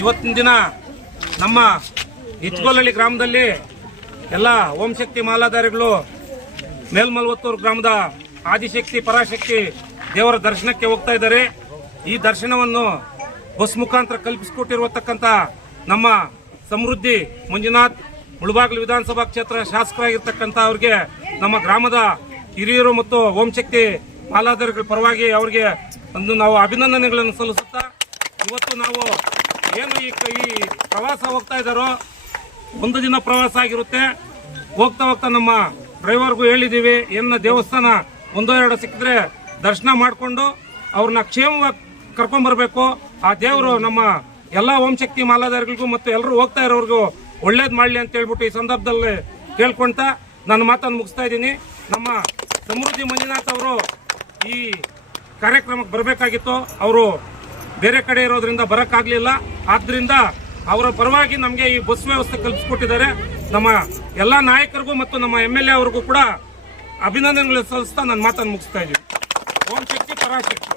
ಇವತ್ತಿನ ದಿನ ನಮ್ಮ ಇಚ್ಕೋಲಹಳ್ಳಿ ಗ್ರಾಮದಲ್ಲಿ ಎಲ್ಲ ಓಂಶಕ್ತಿ ಮಾಲಾಧಾರಿಗಳು ಮೇಲ್ಮಲ್ವತ್ತೂರು ಗ್ರಾಮದ ಆದಿಶಕ್ತಿ, ಪರಾಶಕ್ತಿ ದೇವರ ದರ್ಶನಕ್ಕೆ ಹೋಗ್ತಾ ಇದ್ದಾರೆ. ಈ ದರ್ಶನವನ್ನು ಬಸ್ ಮುಖಾಂತರ ಕಲ್ಪಿಸಿಕೊಟ್ಟಿರುವತಕ್ಕಂಥ ನಮ್ಮ ಸಮೃದ್ಧಿ ಮಂಜುನಾಥ್, ಮುಳಬಾಗಿಲು ವಿಧಾನಸಭಾ ಕ್ಷೇತ್ರ ಶಾಸಕರಾಗಿರ್ತಕ್ಕಂಥ ಅವರಿಗೆ ನಮ್ಮ ಗ್ರಾಮದ ಹಿರಿಯರು ಮತ್ತು ಓಂ ಶಕ್ತಿ ಶಕ್ತಿ ಮಾಲಾಧಾರಿಗಳ ಪರವಾಗಿ ಅವರಿಗೆ ಒಂದು ನಾವು ಅಭಿನಂದನೆಗಳನ್ನು ಸಲ್ಲಿಸುತ್ತಾ ಇವತ್ತು ನಾವು ಏನು ಈ ಪ್ರವಾಸ ಹೋಗ್ತಾ ಇದ್ದಾರೋ ಒಂದು ದಿನ ಪ್ರವಾಸ ಆಗಿರುತ್ತೆ. ಹೋಗ್ತಾ ಹೋಗ್ತಾ ನಮ್ಮ ಡ್ರೈವರ್ಗೂ ಹೇಳಿದ್ದೀವಿ ಏನ ದೇವಸ್ಥಾನ ಒಂದೋ ಎರಡು ಸಿಕ್ಕಿದ್ರೆ ದರ್ಶನ ಮಾಡಿಕೊಂಡು ಅವ್ರನ್ನ ಕ್ಷೇಮವಾಗಿ ಕರ್ಕೊಂಡ್ ಬರ್ಬೇಕು. ಆ ದೇವರು ನಮ್ಮ ಎಲ್ಲ ವಂಶಕ್ತಿ ಮಾಲಾಧಾರಿಗಳಿಗೂ ಮತ್ತು ಎಲ್ಲರೂ ಹೋಗ್ತಾ ಇರೋರಿಗೂ ಒಳ್ಳೇದು ಮಾಡಲಿ ಅಂತ ಹೇಳ್ಬಿಟ್ಟು ಈ ಸಂದರ್ಭದಲ್ಲಿ ಕೇಳ್ಕೊಂತ ನನ್ನ ಮಾತನ್ನು ಮುಗಿಸ್ತಾ ಇದ್ದೀನಿ. ನಮ್ಮ ಸಮೃದ್ಧಿ ಮಂಜುನಾಥ್ ಅವರು ಈ ಕಾರ್ಯಕ್ರಮಕ್ಕೆ ಬರಬೇಕಾಗಿತ್ತು ಅವರು ಬೇರೆ ಕಡೆ ಇರೋದ್ರಿಂದ ಬರೋಕ್ಕಾಗಲಿಲ್ಲ. ಆದ್ದರಿಂದ ಅವರ ಪರವಾಗಿ ನಮಗೆ ಈ ಬಸ್ ವ್ಯವಸ್ಥೆ ಕಲ್ಪಿಸಿಕೊಟ್ಟಿದ್ದಾರೆ. ನಮ್ಮ ಎಲ್ಲಾ ನಾಯಕರಿಗೂ ಮತ್ತು ನಮ್ಮ ಎಂ ಎಲ್ ಎ ಅವ್ರಿಗೂ ಕೂಡ ಅಭಿನಂದನೆಗಳು ಸಲ್ಲಿಸ್ತಾ ನನ್ನ ಮಾತನ್ನು ಮುಗಿಸ್ತಾ ಇದ್ದೀನಿ. ಓಂ ಶಕ್ತಿ ಪರಾಶಕ್ತಿ.